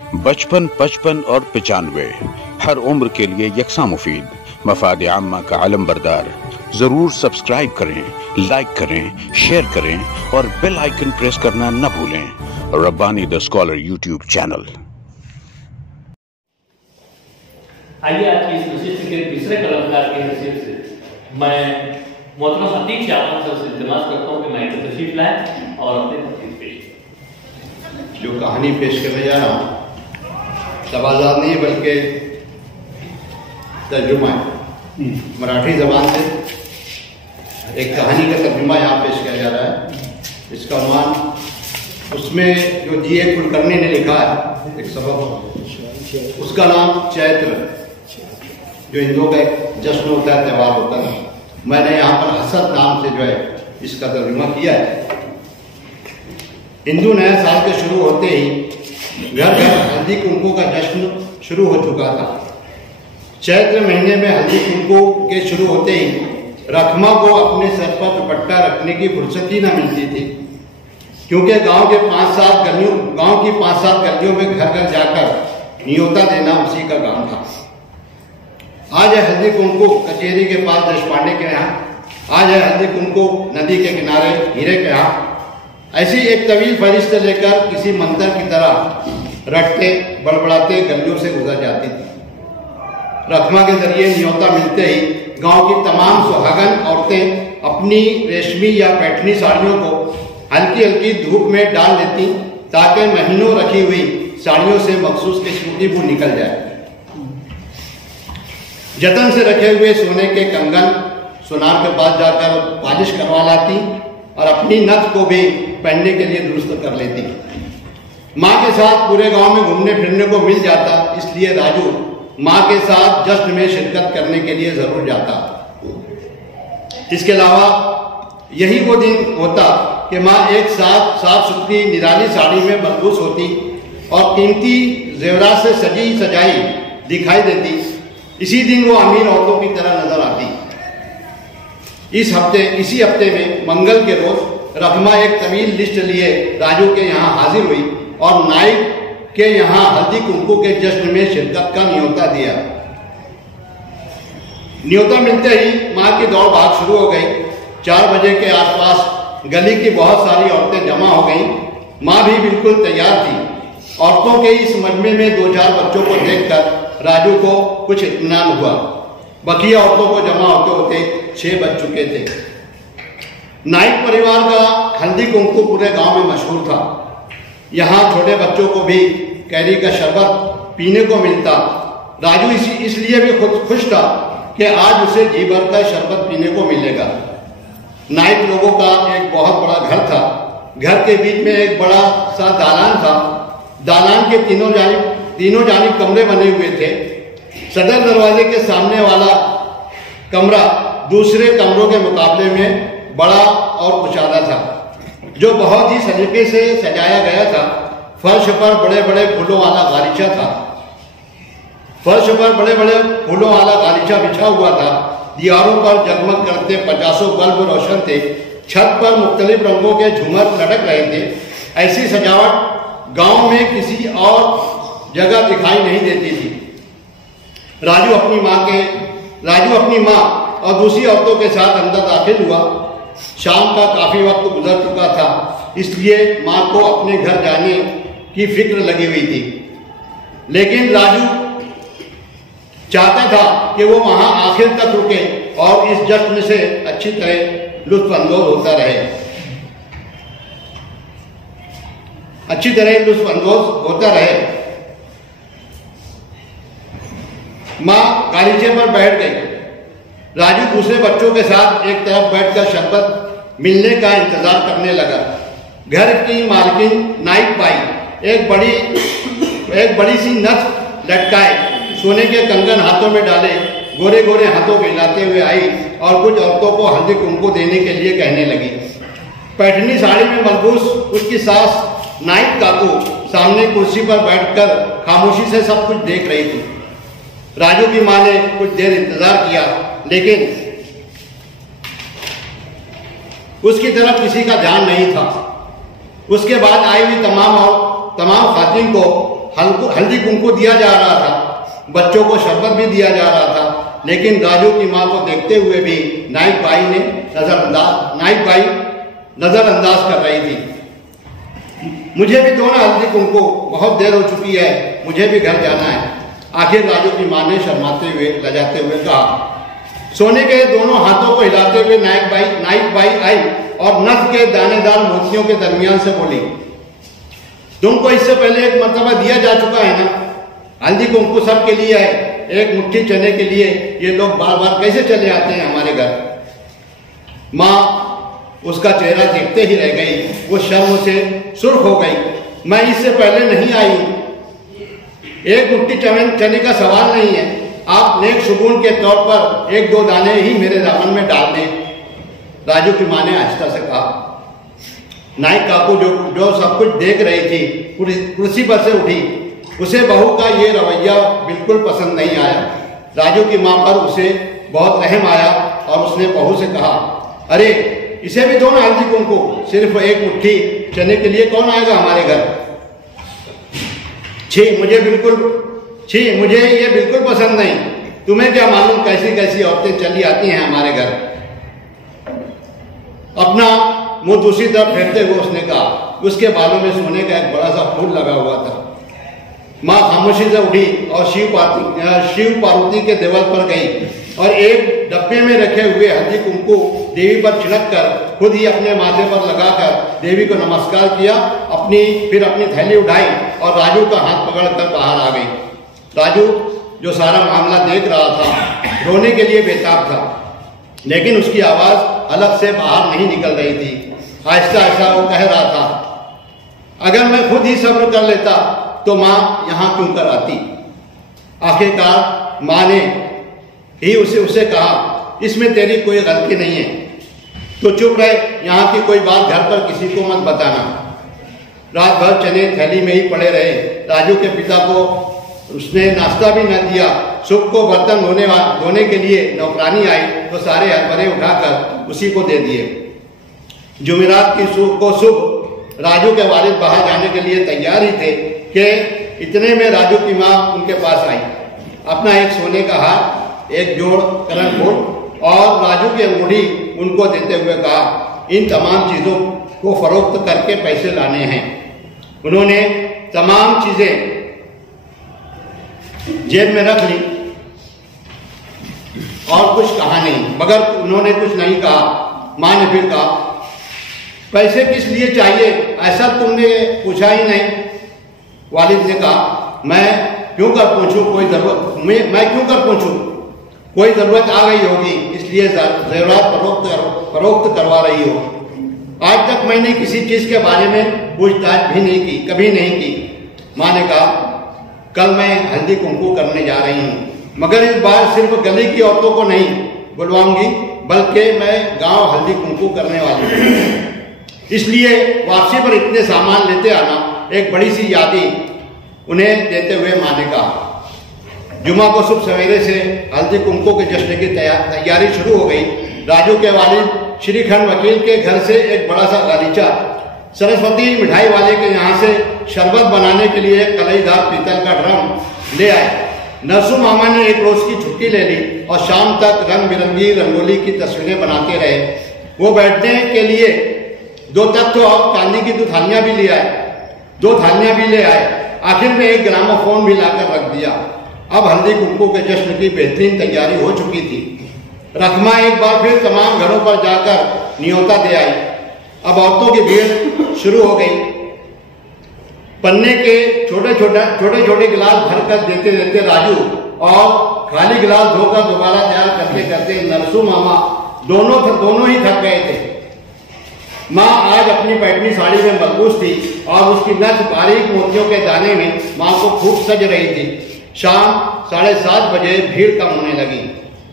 55, 55 और 95 हर उम्र के लिए यकसा मुफीद, मफाद आम्मा का आलम बरदार। जरूर सब्सक्राइब करें, लाइक करें, शेयर करें और बेल आइकन प्रेस करना न भूलें। Rabbani the scholar YouTube channel. आइए आज की इस नशिस्त के तीसरे कलमकार की हैसियत से मैं मोहतरम अतीक चावल से इल्तिमास करता हूँ कि मैं तशरीफ लाएं और अपने तकरीर पेश। जो कहानी पेश करने जा रहा हूँ सवालात नहीं बल्कि तर्जुमा है। मराठी जबान से एक कहानी का तर्जुमा यहाँ पेश किया जा रहा है। इसका अनुमान उसमें जो जी.ए. कुलकर्णी ने लिखा है एक सबक, उसका नाम चैत्र, जो हिंदुओं का एक जश्न होता है, त्यौहार होता है। मैंने यहाँ पर हसद नाम से जो है इसका तर्जुमा किया है। हिंदू नया साल के शुरू होते ही घर घर हल्दी कुमकुम का जश्न शुरू हो चुका था। चैत्र महीने में हल्दी कुमकुम के शुरू होते ही रखमा को अपने सर पर दुपट्टा रखने की फुर्सत ही न मिलती थी, क्योंकि गांव की 5-7 गलियों में घर घर जाकर न्योता देना उसी का काम था। आज है हल्दी कुमकुम कचेरी के पास देशपांडे के यहाँ, आज है हल्दी कुमकुम नदी के किनारे हीरे के यहाँ। ऐसी एक तवील फरिश्ते लेकर किसी मंदिर की तरह रटते बड़बड़ाते गलियों से गुजर जाती थी। रखमा के जरिए न्योता मिलते ही गांव की तमाम सुहागन औरतें अपनी रेशमी या पैठनी साड़ियों को हल्की हल्की धूप में डाल लेती, ताकि महीनों रखी हुई साड़ियों से मखसूस किस्म की बू निकल जाए। जतन से रखे हुए सोने के कंगन सुनार के पास जाकर पालिश करवा लाती और अपनी नथ को भी पहनने के लिए दुरुस्त कर लेती। माँ के साथ पूरे गांव में घूमने फिरने को मिल जाता, इसलिए राजू माँ के साथ जश्न में शिरकत करने के लिए जरूर जाता। इसके अलावा यही वो दिन होता कि माँ एक साथ साफ सुथरी निराली साड़ी में मलबूस होती और कीमती जेवरात से सजी सजाई दिखाई देती। इसी दिन वो अमीर औरतों की तरह नजर आती। इसी हफ्ते में मंगल के रोज रखमा एक तवील लिस्ट लिए राजू के यहाँ हाजिर हुई और नाइक के यहाँ हल्दी कुमकुम के जश्न में शिरकत का न्योता दिया। न्योता मिलते ही माँ की दौड़ भाग शुरू हो गई। 4 बजे के आसपास गली की बहुत सारी औरतें जमा हो गईं। माँ भी बिल्कुल तैयार थी। औरतों के इस मजमे में 2-4 बच्चों को देखकर राजू को कुछ इत्मीनान हुआ। बकिया औरतों को जमा होते होते 6 बज चुके थे। नाइक परिवार का हल्दी कुमकुम पूरे गांव में मशहूर था। यहाँ छोटे बच्चों को भी कैरी का शरबत पीने को मिलता। राजू इसलिए भी खुश था कि आज उसे जी भर का शरबत पीने को मिलेगा। नाइक लोगों का एक बहुत बड़ा घर था। घर के बीच में एक बड़ा सा दालान था। दालान के तीनों जानिब कमरे बने हुए थे। सदर दरवाजे के सामने वाला कमरा दूसरे कमरों के मुकाबले में बड़ा और कुशादा था, जो बहुत ही सलीके से सजाया गया था। फर्श पर बड़े बड़े फूलों वाला गालीचा था। फर्श पर बड़े बड़े फूलों वाला गालीचा बिछा हुआ था। दीवारों पर जगमग करते 50 बल्ब रोशन थे। छत पर मुख्तलिफ रंगों के झूमर लटक रहे थे। ऐसी सजावट गांव में किसी और जगह दिखाई नहीं देती थी। राजू अपनी माँ और दूसरी औरतों के साथ अंदर दाखिल हुआ। शाम का काफी वक्त गुजर चुका था, इसलिए माँ को अपने घर जाने की फिक्र लगी हुई थी। लेकिन राजू चाहता था कि वो वहां आखिर तक रुके और इस जश्न से अच्छी तरह लुत्फअंदोज होता रहे। माँ गालीचे पर बैठ गई। राजू दूसरे बच्चों के साथ एक तरफ बैठकर शरबत मिलने का इंतजार करने लगा। घर की मालकिन नाइक बाई एक बड़ी सी नथ लटकाए सोने के कंगन हाथों में डाले गोरे गोरे हाथों को हिलाते हुए आई और कुछ औरतों को हल्दी कुमकुम देने के लिए कहने लगी। पैठनी साड़ी में मलबूस उसकी सास नाइक काकू सामने कुर्सी पर बैठकर खामोशी से सब कुछ देख रही थी। राजू की मां ने कुछ देर इंतजार किया, लेकिन उसकी तरफ किसी का ध्यान नहीं था। उसके बाद आई हुई तमाम खातिन को हल्दी कुमकुम दिया जा रहा था, बच्चों को शरबत भी दिया जा रहा था, लेकिन राजू की मां को देखते हुए भी नाइक बाई नजरअंदाज कर रही थी। मुझे भी दो ना हल्दी कुमकुम, बहुत देर हो चुकी है, मुझे भी घर जाना है। आखिर राजू की मां ने शर्माते हुए लजाते हुए कहा। सोने के दोनों हाथों को हिलाते हुए नाइक बाई आई और नथ के दानेदार मोतियों के दरमियान से बोली, तुमको इससे पहले एक मर्तबा दिया जा चुका है ना, हल्दी कुमकुम सबके लिए है, एक मुट्ठी चने के लिए ये लोग बार बार कैसे चले आते हैं हमारे घर। माँ उसका चेहरा देखते ही रह गई, वो शर्म से सुर्ख हो गई। मैं इससे पहले नहीं आई हूं, एक मुट्ठी चने का सवाल नहीं है, आप नेक शुगुन के तौर पर एक दो दाने ही मेरे दामन में डाल दें। राजू की माँ ने आहिस्ता से कहा। नाइक काकू जो सब कुछ देख रही थी कुर्सी पर से उठी। उसे बहू का ये रवैया बिल्कुल पसंद नहीं आया। राजू की मां पर उसे बहुत रहम आया और उसने बहू से कहा, अरे इसे भी दो ना हल्दी कुमकुम, सिर्फ एक मुट्ठी चने के लिए कौन आएगा हमारे घर। छी मुझे ये बिल्कुल पसंद नहीं। तुम्हें क्या मालूम कैसी कैसी औरतें चली आती हैं हमारे घर। अपना मुंह दूसरी तरफ फेरते हुए उसने कहा। उसके बालों में सोने का एक बड़ा सा फूल लगा हुआ था। माँ खामोशी से उठी और शिव पार्वती के देवल पर गई और एक डब्बे में रखे हुए हल्दी कुमकुम देवी पर छिड़क कर खुद ही अपने माथे पर लगाकर देवी को नमस्कार किया। फिर अपनी थैली उठाई और राजू का हाथ पकड़कर बाहर आ गई। राजू जो सारा मामला देख रहा था रोने के लिए बेताब था, लेकिन उसकी आवाज अलग से बाहर नहीं निकल रही थी। आहिस्ता आहिस्ता वो कह रहा था, अगर मैं खुद ही सब्र कर लेता तो माँ यहाँ क्यों कर आती। आखिरकार माँ ने ही उसे कहा, इसमें तेरी कोई गलती नहीं है, तो चुप रहे, यहाँ की कोई बात घर पर किसी को मत बताना। रात भर चने थैली में ही पड़े रहे। राजू के पिता को उसने नाश्ता भी न दिया। सुबह को बर्तन धोने के लिए नौकरानी आई तो सारे हरभरे उठाकर उसी को दे दिए। जुमेरात की सुबह राजू के वालिद बाहर जाने के लिए तैयार ही थे कि इतने में राजू की माँ उनके पास आई। अपना एक सोने का हार, एक जोड़ कर्णफूल और राजू की अंगूठी उनको देते हुए कहा, इन तमाम चीजों को फरोख्त करके पैसे लाने हैं। उन्होंने तमाम चीजें जेब में रख ली और कुछ कहा नहीं, मगर उन्होंने कुछ नहीं कहा। माँ ने फिर कहा, पैसे किस लिए चाहिए, ऐसा तुमने पूछा ही नहीं। वालिद ने कहा, मैं क्यों कर पूछूं, कोई जरूरत मैं क्यों कर पूछूं, कोई जरूरत आ गई होगी इसलिए ज़रूरत फरोख्त करवा रही हो। आज तक मैंने किसी चीज के बारे में पूछताछ भी नहीं की, कभी नहीं की। माँ ने कहा, कल मैं हल्दी कुमकुम करने जा रही हूँ, मगर इस बार सिर्फ गली की औरतों को नहीं बुलवाऊंगी, बल्कि मैं गांव हल्दी कुमकुम करने वाली हूँ। इसलिए वापसी पर इतने सामान लेते आना। एक बड़ी सी यादी उन्हें देते हुए माँ ने कहा। जुमा को सुबह सवेरे से हल्दी कुमकुम के जश्न की तैयारी शुरू हो गई। राजू के वालिद श्रीखंड वकील के घर से एक बड़ा सा गालीचा, सरस्वती मिठाई वाले के यहाँ से शरबत बनाने के लिए कलईदार पीतल का ड्रम ले आए। नरसू मामा ने एक रोज की छुट्टी ले ली और शाम तक रंग बिरंगी रंगोली की तस्वीरें बनाते रहे। वो बैठने के लिए 2 तख्त और चांदी की 2 थालियां भी ले आए। आखिर में एक ग्रामोफोन भी लाकर रख दिया। अब हल्दी कुमकुम के जश्न की बेहतरीन तैयारी हो चुकी थी। रखमा एक बार फिर तमाम घरों पर जाकर न्योता दे आई। अब औरतों की भीड़ शुरू हो गई। पन्ने के छोटे छोटे गिलास भर कर देते राजू और खाली गिलास धोकर दोबारा तैयार करते करते नरसू मामा दोनों ही थक गए थे। माँ आज अपनी पैठनी साड़ी में मलबूस थी और उसकी नथ बारीक मोतियों के दाने में माँ को खूब सज रही थी। शाम 7:30 बजे भीड़ कम होने लगी।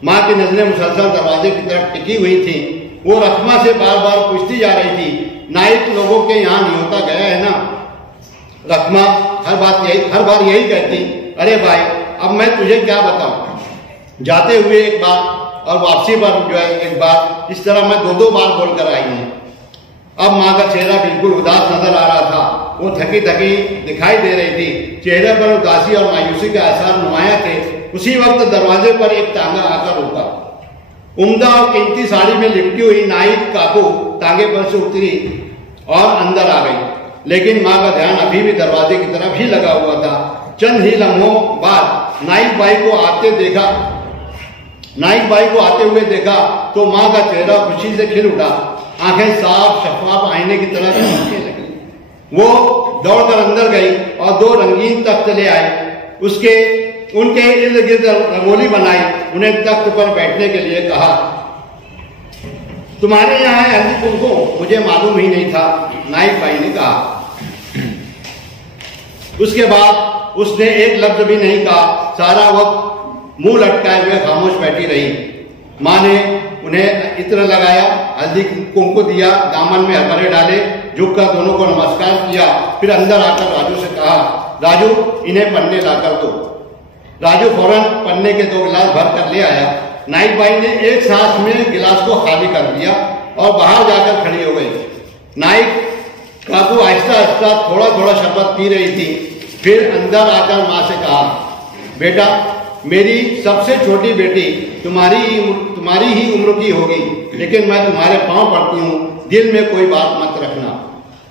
माँ की नजरें मुसलसल दरवाजे की तरफ टिकी हुई थी। वो रखमा से बार बार पूछती जा रही थी, नाइक लोगों के यहाँ न्योता गया है ना। रखमा हर बार यही कहती, अरे भाई अब मैं तुझे क्या बताऊं। जाते हुए एक बार और वापसी पर जो है एक बार, इस तरह मैं 2 बार बोलकर आई हूँ। अब माँ का चेहरा बिल्कुल उदास नजर आ रहा था। वो थकी थकी दिखाई दे रही थी। चेहरे पर उदासी और मायूसी के आसार नुमाया थे। उसी वक्त दरवाजे पर एक तांगा आकर रुका। उम्दा और कीमती साड़ी में लिपटी हुई नाइक काकू तांगे पर से उतरी और अंदर आ गई। लेकिन माँ का ध्यान अभी भी दरवाजे की तरफ ही लगा हुआ था। चंद ही लम्हों बाद नाइक बाई को आते हुए देखा तो माँ का चेहरा खुशी से खिल उठा। आंखें साफ शफाफ आईने की तरह चमकने लगी। वो दौड़कर अंदर गई और 2 रंगीन तख्त ले आए। उनके इर्द गिर्द रंगोली बनाई। उन्हें तख्त पर बैठने के लिए कहा। तुम्हारे यहाँ है हल्दी कुमकुम? मुझे मालूम ही नहीं था, नाइक भाई ने कहा। उसके बाद उसने एक लफ्ज भी नहीं कहा। सारा वक्त मुंह लटकाए हुए खामोश बैठी रही। माँ ने उन्हें इत्र लगाया, हल्दी कुमकुम दिया, दामन में हरभरे डाले, झुककर दोनों को नमस्कार किया। फिर अंदर आकर राजू से कहा, राजू इन्हें पन्ने लाकर दो। राजू फौरन पन्ने के 2 गिलास भर कर ले आया। नाइक भाई ने एक सांस में गिलास को खाली कर दिया और बाहर जाकर खड़ी हो गई। नाइक काकू आहिस्ता आहिस्ता थोड़ा थोड़ा शपथ पी रही थी। फिर अंदर आकर माँ से कहा, बेटा मेरी सबसे छोटी बेटी तुम्हारी ही उम्र की होगी, लेकिन मैं तुम्हारे पांव पड़ती हूँ, दिल में कोई बात मत रखना।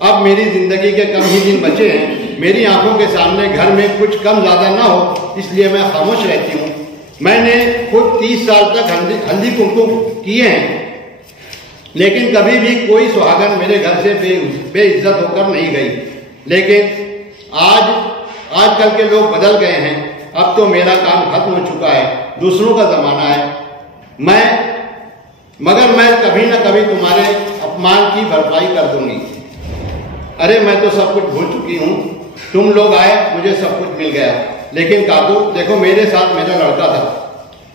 अब मेरी जिंदगी के कम ही दिन बचे हैं। मेरी आंखों के सामने घर में कुछ कम ज्यादा ना हो, इसलिए मैं खामोश रहती हूँ। मैंने खुद 30 साल तक हल्दी कुमकुम किए हैं, लेकिन कभी भी कोई सुहागन मेरे घर से बेइज्जत होकर नहीं गई। लेकिन आजकल के लोग बदल गए हैं। अब तो मेरा काम खत्म हो चुका है, दूसरों का जमाना है। मगर मैं कभी ना कभी तुम्हारे अपमान की भरपाई कर दूंगी। अरे मैं तो सब कुछ भूल चुकी हूँ। तुम लोग आए, मुझे सब कुछ मिल गया। लेकिन काकू देखो, मेरे साथ मेरा लड़का था।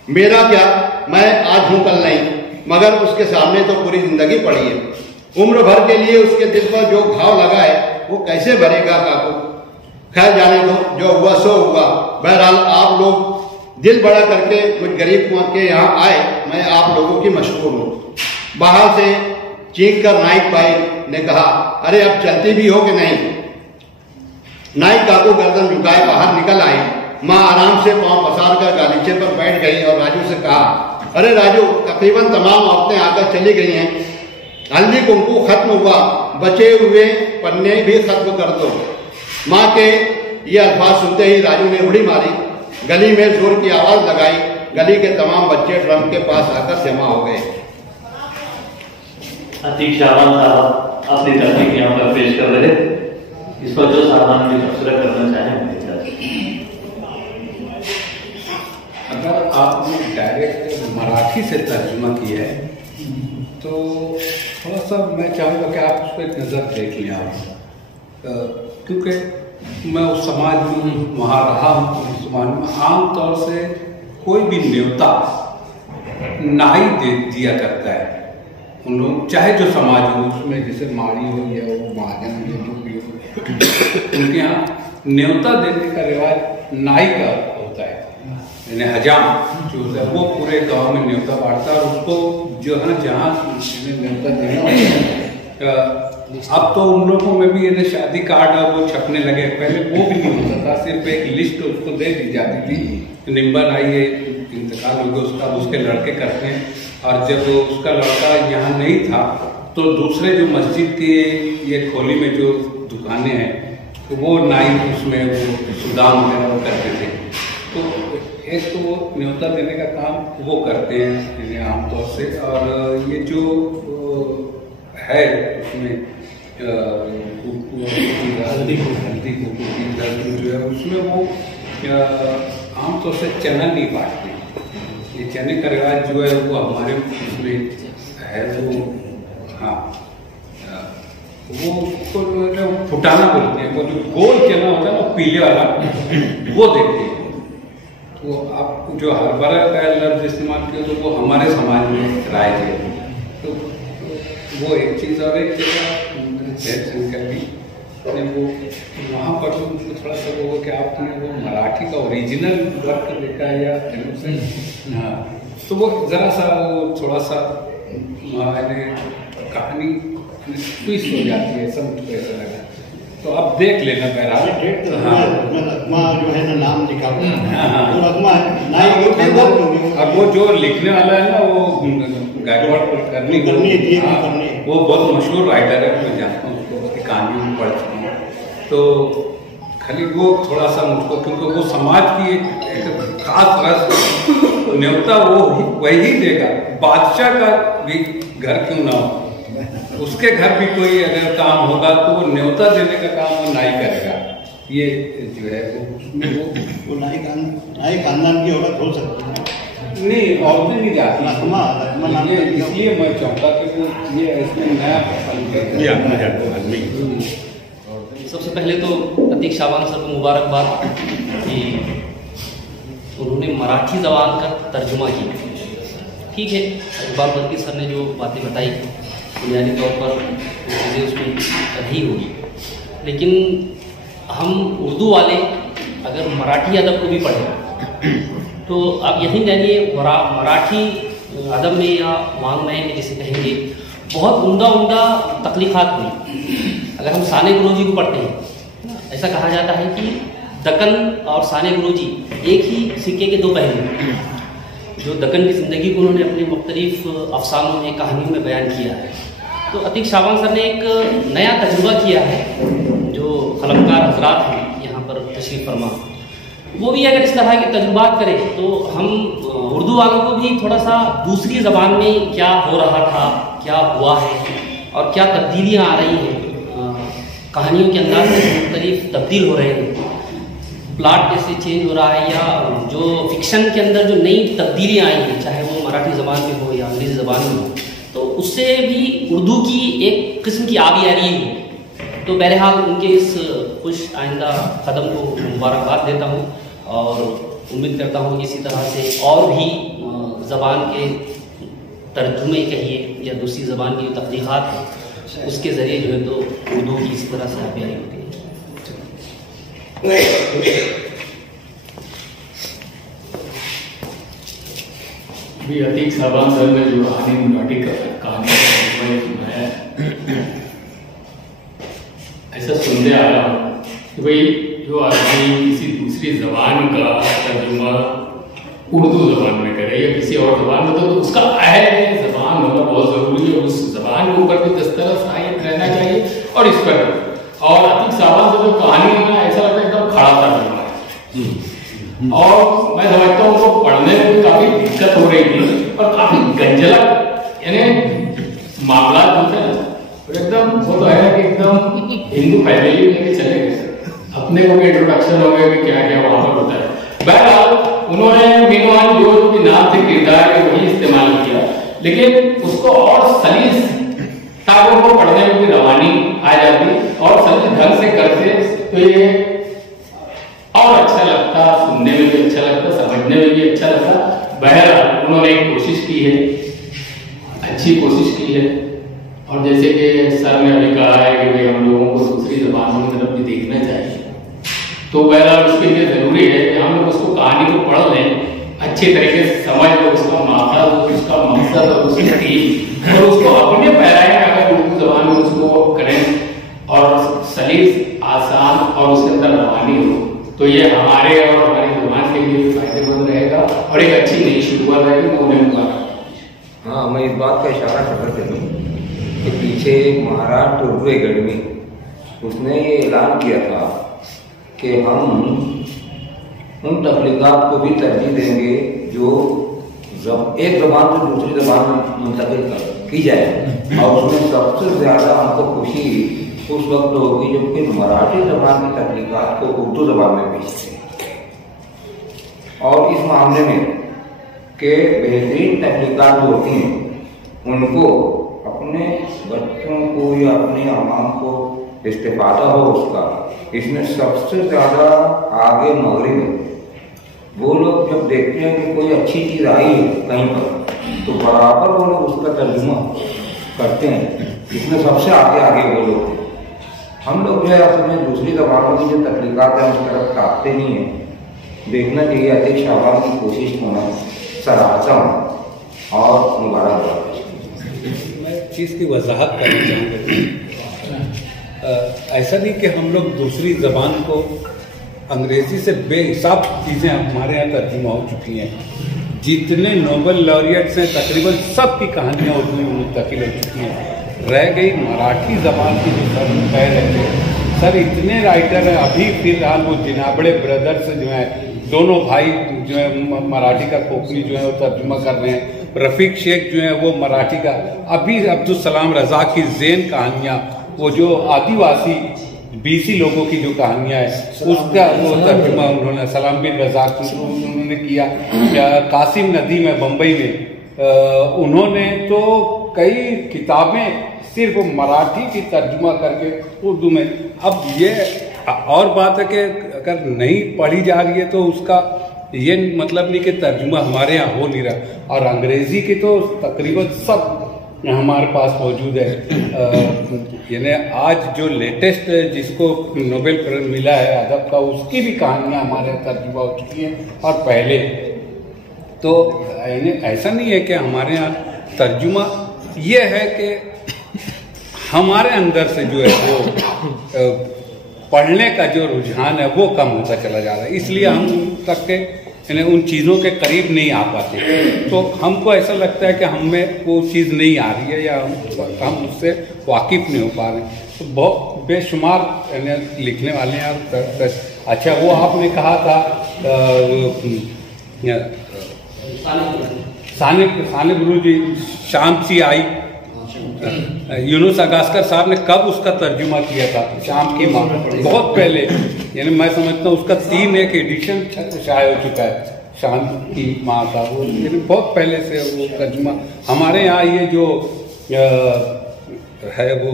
मेरा क्या, मैं आज हूं कल नहीं, मगर उसके सामने तो पूरी जिंदगी पड़ी है। उम्र भर के लिए उसके दिल पर जो घाव लगा है वो कैसे भरेगा काकू? खैर जाने दो, जो हुआ सो हुआ। बहरहाल आप लोग दिल बड़ा करके कुछ गरीब के यहाँ आए, मैं आप लोगों की मशहूर हूँ। बाहर से चीख कर नाइक भाई ने कहा, अरे अब चलती भी हो कि नहीं? नाइक काकू गर्दन झुकाए बाहर निकल आई। माँ आराम से पांव पसार कर गालीचे पर बैठ गई और राजू से कहा, अरे राजू तकरीबन तमाम औरतें आकर चली गई हैं। हल्दी कुमकुम खत्म हुआ, बचे हुए पन्ने भी खत्म कर दो। माँ के ये अल्फाज सुनते ही राजू ने उड़ी मारी। गली में जोर की आवाज लगाई। गली के तमाम बच्चे ड्रम के पास आकर जमा हो गए। अतीक शाबान साहब अपनी तकनीक यहाँ पर पेश कर रहे थे। इस पर जो सामान भी तबसरा करना चाहें। अगर आपने डायरेक्ट मराठी से तर्जुमा किया है तो थोड़ा सा मैं चाहूँगा कि आप उस पर एक नज़र देख लें आप, क्योंकि मैं उस समाज में वहाँ रहा हूँ। उस समाज में आम तौर से कोई भी न्योता ना ही दे दिया करता है। उन लोग चाहे जो समाज हो उसमें, जैसे माड़ी हो या वो महाजन हो जो भी हो, उनके यहाँ न्योता देने का रिवाज नाई का होता है। यानी हजाम जो होता है वो पूरे गांव में न्योता बांटता है और उसको जो है जहाँ न्योता देना होता है। अब तो उन लोगों में भी ये शादी कार्ड वो छपने लगे। पहले वो भी नहीं होता था, सिर्फ एक लिस्ट उसको दे दी जाती थी। निम्बर आई है, इंतकाल हो गया उसका, उसके लड़के करते हैं। और जब उसका लड़का यहाँ नहीं था तो दूसरे जो मस्जिद के ये खोली में जो दुकानें हैं तो वो नाई उसमें वो सुदाम वगैरह करते थे। तो एक तो वो न्योता देने का काम वो करते हैं आमतौर से। और ये जो है उसमें हल्दी कुमकुम जो है उसमें वो आमतौर से चना नहीं बांटते। ये चने का रिवाज जो है वो हमारे उसमें है। वो हाँ वो फुटाना बोलते हैं। वो जो गोल चना होता है ना पीले वाला वो देते हैं। तो आप जो हरभरा का लफ्ज इस्तेमाल किया तो वो हमारे समाज में राइज है। तो वो एक चीज़। और एक जगह भी वो वहाँ पर तो थोड़ा सा वो कि आपने वो मराठी का ओरिजिनल वर्क देखा है या तेलुगु से? हाँ, तो वो ज़रा सा वो थोड़ा सा मैंने कहानी ट्विस्ट हो जाती है, सब मुझको ऐसा लगा। तो अब देख लेना बहरहाल। रकमा जो है ना नाम लिखा हाँ। वो रकमा अब वो जो लिखने वाला है ना वो गायकवाड़ कुलकर्णी, वो बहुत मशहूर राइटर है, मैं जानता हूँ उसको, उसकी कहानी में पढ़ चुका हूँ। तो खाली वो थोड़ा सा मुझको, क्योंकि वो समाज की एक खास रस न्योता वो वही देगा, बादशाह का भी घर क्यों ना हो, उसके घर भी कोई अगर काम होगा तो वो न्योता देने का काम वो नाई करेगा। ये जो है वो नाई खानदान की औरत हो सकती है, नहीं औरतें नहीं जाती, इसलिए मैं चाहता कि ये इसमें नया सबसे पहले तो अतीक शाबान सर को मुबारकबाद कि उन्होंने मराठी ज़बान का तर्जुमा किया। ठीक है, इकबाल बर्की सर ने जो बातें बताई बुनियादी तौर पर चीज़ें उसमें रही होगी, लेकिन हम उर्दू वाले अगर मराठी अदब को भी पढ़ें तो आप यकीन जानिए मराठी अदब में या वाङ्मय में जिसे कहेंगे बहुत उम्दा तख्लीक़ात हुई। अगर हम साने गुरूजी को पढ़ते हैं, ऐसा कहा जाता है कि दक्कन और साने गुरूजी एक ही सिक्के के दो पहलू। जो दक्कन की ज़िंदगी को उन्होंने अपने मुख्तलिफ अफसानों में, कहानियों में बयान किया है। तो अतीक शाबान सर ने एक नया तजुर्बा किया है, जो कलमकार हजरात हैं यहाँ पर तशरीफ़ फरमा, वो भी अगर इस तरह के तजुर्बात करें तो हम उर्दू वालों को भी थोड़ा सा दूसरी ज़बान में क्या हो रहा था, क्या हुआ है और क्या तब्दीलियाँ आ रही हैं, कहानियों के अंदाज में मुख्तलिफ तब्दील हो रहे हैं, प्लाट कैसे चेंज हो रहा है, या जो फिक्शन के अंदर जो नई तब्दीलियाँ आई हैं, चाहे वो मराठी ज़बान में हो या अंग्रेज़ी ज़बान में हो, तो उससे भी उर्दू की एक किस्म की आबियारी है। तो बहरहाल उनके इस खुश आइंदा कदम को मुबारकबाद देता हूँ और उम्मीद करता हूँ कि इसी तरह से और भी ज़बान के तर्जुमे कहिए या दूसरी ज़बान की जो तख्लीक़ात है उसके ज़रिए जो है तो उर्दू की इस तरह से आबियारी होती है। भी अतीक शाबान सर ने जो कहानी मराठी कहानी सुनाया, ऐसा सुनते आया कि भाई जो आदमी किसी दूसरी ज़बान का तर्जुमा उर्दू ज़बान में करे या किसी और ज़बान में, तो उसका अहल ज़बान होना बहुत ज़रूरी है। उस ज़बान के ऊपर भी दस्तरस आयत रहना चाहिए और इस पर। और अतीक शाबान से जो कहानी है ना, ऐसा लगता है एकदम खड़ा था और मैं समझता हूँ उनको पढ़ने में भी काफ़ी दिक्कत हो रही थी और काफ़ी गंजलक, यानी मामला जो थे एकदम, वो तो है कि एकदम हिंदू फैमिली लेके चले गए, अपने को भी इंट्रोडक्शन हो गया कि क्या क्या वहाँ पर होता है। बहरहाल उन्होंने मीनवाल जो भी नाम थे किरदार के वही इस्तेमाल किया, लेकिन उसको और सलीस ताकि उनको पढ़ने में भी रवानी आ जाती और सलीस ढंग से करते तो ये और अच्छा लगता, सुनने में भी अच्छा लगता, समझने में भी अच्छा लगता। बहरहाल उन्होंने एक कोशिश की है, अच्छी कोशिश की है। और जैसे कि सर ने अभी कहा है कि भाई हम लोगों को दूसरी ज़बानों की तरफ भी देखना चाहिए, तो बहरहाल उसके लिए ज़रूरी है कि हम लोग उसको कहानी को पढ़ लें, अच्छे तरीके से समझ लो उसका माखज़, उसका मकसद और उसकी थीम, और उसको अपने पैराए में अगर उर्दू ज़बान में उसको करें और सलीस आसान और उसके अंदर रवानी हो, तो ये हमारे और हमारी ज़बान के लिए भी फायदेमंद रहेगा और एक अच्छी नई शुरुआत रहेगी। मैं उन्हें मुबारक। हाँ, मैं इस बात का इशारा कर चलूँ कि पीछे महाराष्ट्र उर्दू एकेडमी उसने ये ऐलान किया था कि हम उन तख्लीक़ात को भी तरजीह देंगे जो एक ज़बान से दूसरी ज़बान में मुंतकिल की जाए, और उसमें सबसे ज़्यादा हमको खुशी उस वक्त होगी जबकि मराठी ज़बान की तख्लीक़ात को उर्दू ज़बान में भेजते हैं। और इस मामले में के बेहतरीन तख्लीक़ात जो होती हैं उनको अपने बच्चों को या अपने आवाम को इस्तेफादा हो उसका, इसमें सबसे ज़्यादा आगे मगरिब है। वो लोग जब देखते हैं कि कोई अच्छी चीज़ आई है कहीं पर, तो बराबर वो लोग उसका तर्जुमा करते हैं, इसमें सबसे आगे वो लोग हैं। हम लोग जो है अपने दूसरी ज़बानों की जो तख्लीक़ात है उस तरफ ताकते नहीं हैं। देखना चाहिए अतीक शाबान की कोशिश को मैं सराहता हूँ और मुबारकबाद। मैं चीज़ की वजाहत करना चाहूँगा। ऐसा नहीं कि हम लोग दूसरी ज़बान को अंग्रेज़ी से बेहिसाब चीज़ें हमारे यहाँ तर्जुमा हो चुकी हैं। जितने नोबेल लॉरियट्स हैं तकरीबन सब की कहानियाँ उर्दू में मुंतकिल हो चुकी हैं। रह गई मराठी ज़बान की जो सर कह रहे थे, सर इतने राइटर हैं। अभी फिलहाल वो जिनाबड़े ब्रदर्स जो हैं, दोनों भाई जो है मराठी का कोंकणी जो है वो तर्जुमा कर रहे हैं। रफ़ीक शेख जो है वो मराठी का, अभी अब्दुल सलाम रज़ा की ज़ेन कहानियाँ, वो जो आदिवासी BC लोगों की जो कहानियाँ है उसका वो तर्जुमा उन्होंने सलाम बिन रज़ाक उन्होंने किया। कासिम नदीम है बम्बई में, उन्होंने तो कई किताबें सिर्फ मराठी की तर्जुमा करके उर्दू में। अब ये और बात है कि अगर नहीं पढ़ी जा रही है तो उसका ये मतलब नहीं कि तर्जुमा हमारे यहाँ हो नहीं रहा। और अंग्रेज़ी की तो तकरीबन सब हमारे पास मौजूद है। यानी आज जो लेटेस्ट जिसको नोबेल प्राइज मिला है अदब का, उसकी भी कहानियाँ हमारे यहाँ तर्जुमा हो चुकी हैं। और पहले तो ऐसा नहीं है कि हमारे यहाँ तर्जुमा, ये है कि हमारे अंदर से जो है वो पढ़ने का जो रुझान है वो कम होता चला जा रहा है, इसलिए हम तक के उन चीज़ों के करीब नहीं आ पाते। तो हमको ऐसा लगता है कि हमें वो चीज़ नहीं आ रही है या हम उससे वाकिफ नहीं हो पा रहे। तो बहुत बेशुमार लिखने वाले हैं आप। अच्छा, वो आपने कहा था सानिब गुरुजी, शाम सी आई, यूनुस अगास्कर साहब ने कब उसका तर्जुमा किया था, शाम की माँ, बहुत पहले। यानी मैं समझता हूँ उसका 3 एडिशन शायद हो चुका है शाम की माँ का, वो यानी बहुत पहले से वो तर्जुमा। हमारे यहाँ ये जो है वो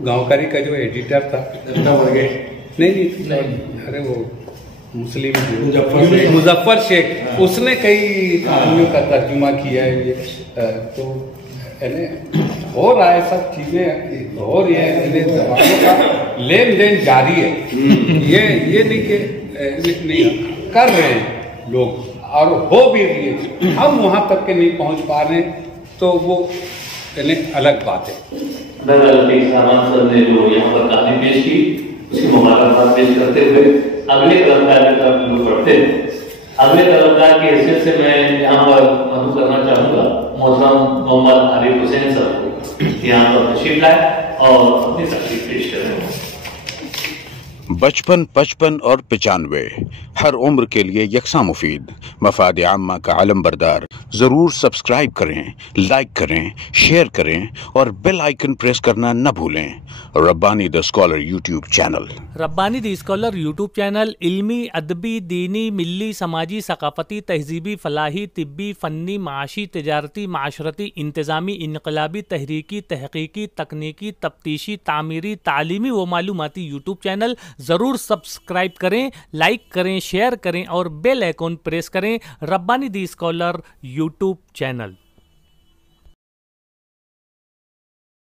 गांवकारी का जो एडिटर था, नहीं, अरे वो मुस्लिम मुजफ्फर शेख, उसने कई कहानियों का तर्जुमा किया है। ये तो हो रहा है, सब चीजें हो रही है, जबानों का लेन देन जारी है। ये नहीं कि नहीं कर रहे हैं लोग, और हो भी रही है, हम वहां तक के नहीं पहुंच पा रहे, तो वो अलग बात है। सामान सर ने जो यहाँ पर कहानी पेश की, उसकी मुबारकबाद पेश करते हुए अगले कलाकार की तरफ हम लोग बढ़ते हैं। अगले कलाकार की हैसियत से मैं यहाँ पर मधु करना चाहूँगा मोहतरम मोहम्मद आरिफ हुसैन सर को, यहाँ पर तशरीफ लाए और अपनी तकलीफ पेश करें। बचपन, 55 और 95 हर उम्र के लिए यकसा मुफीद, मफाद आम्मा का आलम बरदार। जरूर सब्सक्राइब करें, लाइक करें, शेयर करें और बेल आइकन प्रेस करना न भूलें। Rabbani the scholar YouTube channel. Rabbani the scholar YouTube channel इल्मी, अदबी, दीनी, मिल्ली, समाजी, सकाफती, तहजीबी, फलाही, तिब्बी, फ़न्नी, माशी, तिजारती, माशरती, इंतज़ामी, इनकलाबी, तहरीकी, तहकीकी, तकनीकी, तफ्तीशी, तामीरी, तालीमी व मालूमाती यूट्यूब चैनल। ज़रूर सब्सक्राइब करें, लाइक करें, शेयर करें और बेल आइकन प्रेस करें। Rabbani the scholar YouTube channel.